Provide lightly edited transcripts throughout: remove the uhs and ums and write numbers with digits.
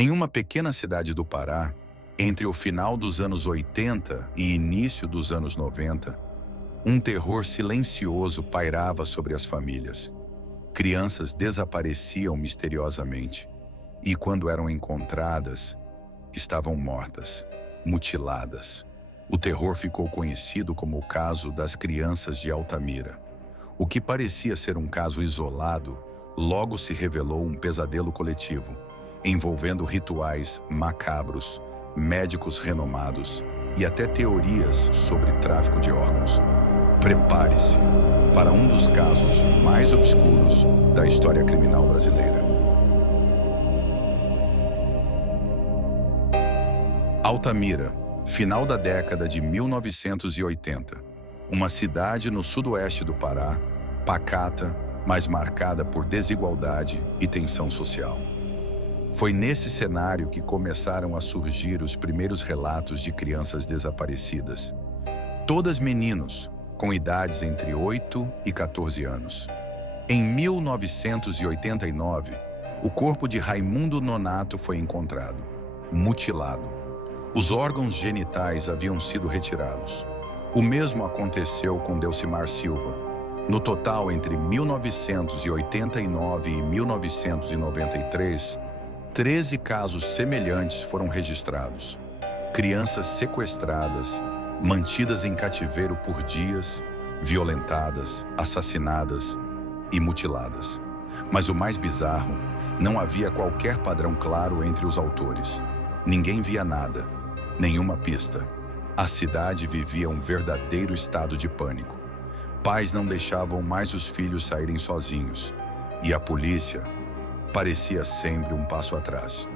Em uma pequena cidade do Pará, entre o final dos anos 80 e início dos anos 90, um terror silencioso pairava sobre as famílias. Crianças desapareciam misteriosamente e, quando eram encontradas, estavam mortas, mutiladas. O terror ficou conhecido como o caso das crianças de Altamira. O que parecia ser um caso isolado, logo se revelou um pesadelo coletivo, envolvendo rituais macabros, médicos renomados e até teorias sobre tráfico de órgãos. Prepare-se para um dos casos mais obscuros da história criminal brasileira. Altamira, final da década de 1980. Uma cidade no sudoeste do Pará, pacata, mas marcada por desigualdade e tensão social. Foi nesse cenário que começaram a surgir os primeiros relatos de crianças desaparecidas. Todas meninos, com idades entre 8 e 14 anos. Em 1989, o corpo de Raimundo Nonato foi encontrado, mutilado. Os órgãos genitais haviam sido retirados. O mesmo aconteceu com Delcimar Silva. No total, entre 1989 e 1993, 13 casos semelhantes foram registrados. Crianças sequestradas, mantidas em cativeiro por dias, violentadas, assassinadas e mutiladas. Mas o mais bizarro, não havia qualquer padrão claro entre os autores. Ninguém via nada, nenhuma pista. A cidade vivia um verdadeiro estado de pânico. Pais não deixavam mais os filhos saírem sozinhos, e a polícia parecia sempre um passo atrás.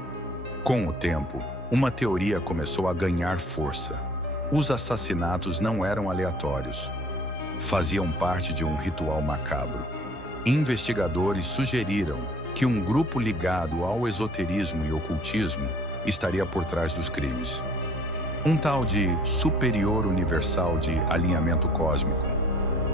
Com o tempo, uma teoria começou a ganhar força. Os assassinatos não eram aleatórios. Faziam parte de um ritual macabro. Investigadores sugeriram que um grupo ligado ao esoterismo e ocultismo estaria por trás dos crimes. Um tal de superior universal de alinhamento cósmico.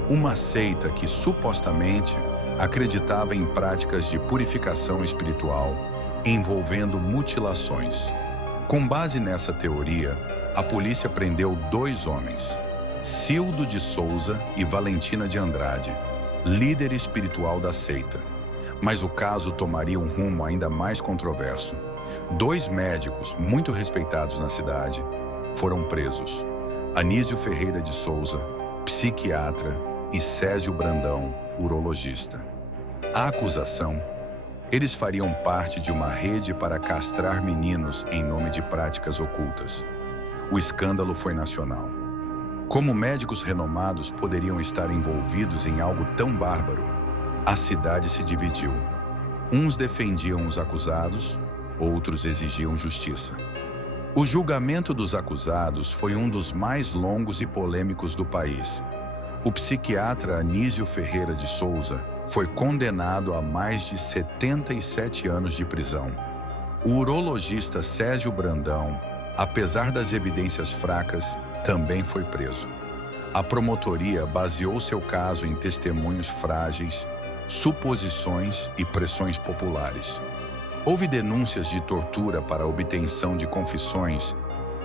Uma seita que supostamente acreditava em práticas de purificação espiritual envolvendo mutilações. Com base nessa teoria, a polícia prendeu 2 homens, Cildo de Souza e Valentina de Andrade, líder espiritual da seita. Mas o caso tomaria um rumo ainda mais controverso. 2 médicos muito respeitados na cidade foram presos: Anísio Ferreira de Souza, psiquiatra, e Césio Brandão, urologista. A acusação: eles fariam parte de uma rede para castrar meninos em nome de práticas ocultas. O escândalo foi nacional. Como médicos renomados poderiam estar envolvidos em algo tão bárbaro? A cidade se dividiu. Uns defendiam os acusados, outros exigiam justiça. O julgamento dos acusados foi um dos mais longos e polêmicos do país. O psiquiatra Anísio Ferreira de Souza foi condenado a mais de 77 anos de prisão. O urologista Césio Brandão, apesar das evidências fracas, também foi preso. A promotoria baseou seu caso em testemunhos frágeis, suposições e pressões populares. Houve denúncias de tortura para a obtenção de confissões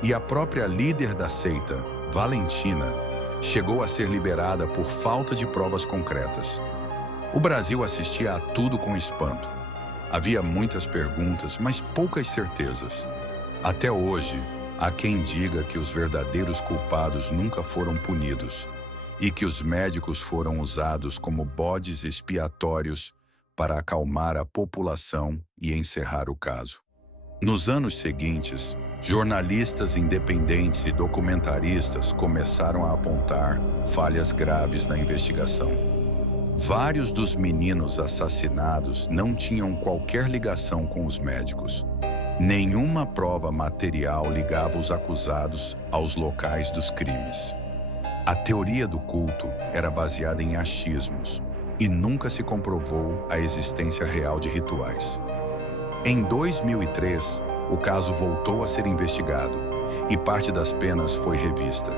e a própria líder da seita, Valentina, chegou a ser liberada por falta de provas concretas. O Brasil assistia a tudo com espanto. Havia muitas perguntas, mas poucas certezas. Até hoje, há quem diga que os verdadeiros culpados nunca foram punidos e que os médicos foram usados como bodes expiatórios para acalmar a população e encerrar o caso. Nos anos seguintes, jornalistas independentes e documentaristas começaram a apontar falhas graves na investigação. Vários dos meninos assassinados não tinham qualquer ligação com os médicos. Nenhuma prova material ligava os acusados aos locais dos crimes. A teoria do culto era baseada em achismos e nunca se comprovou a existência real de rituais. Em 2003, o caso voltou a ser investigado e parte das penas foi revista.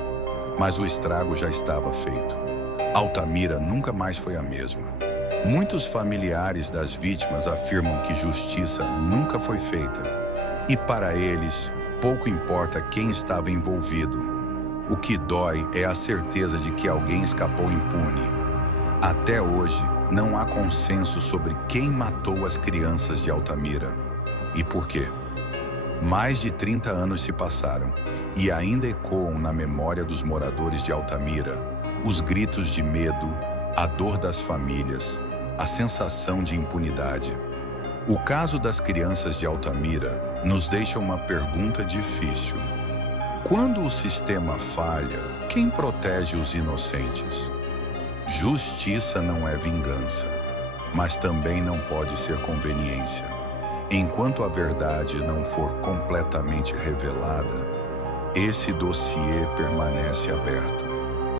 Mas o estrago já estava feito. Altamira nunca mais foi a mesma. Muitos familiares das vítimas afirmam que justiça nunca foi feita E para eles, pouco importa quem estava envolvido. O que dói é a certeza de que alguém escapou impune. Até hoje, não há consenso sobre quem matou as crianças de Altamira. E por quê? Mais de 30 anos se passaram e ainda ecoam na memória dos moradores de Altamira os gritos de medo, a dor das famílias, a sensação de impunidade. O caso das crianças de Altamira nos deixa uma pergunta difícil. Quando o sistema falha, quem protege os inocentes? Justiça não é vingança, mas também não pode ser conveniência. Enquanto a verdade não for completamente revelada, esse dossiê permanece aberto.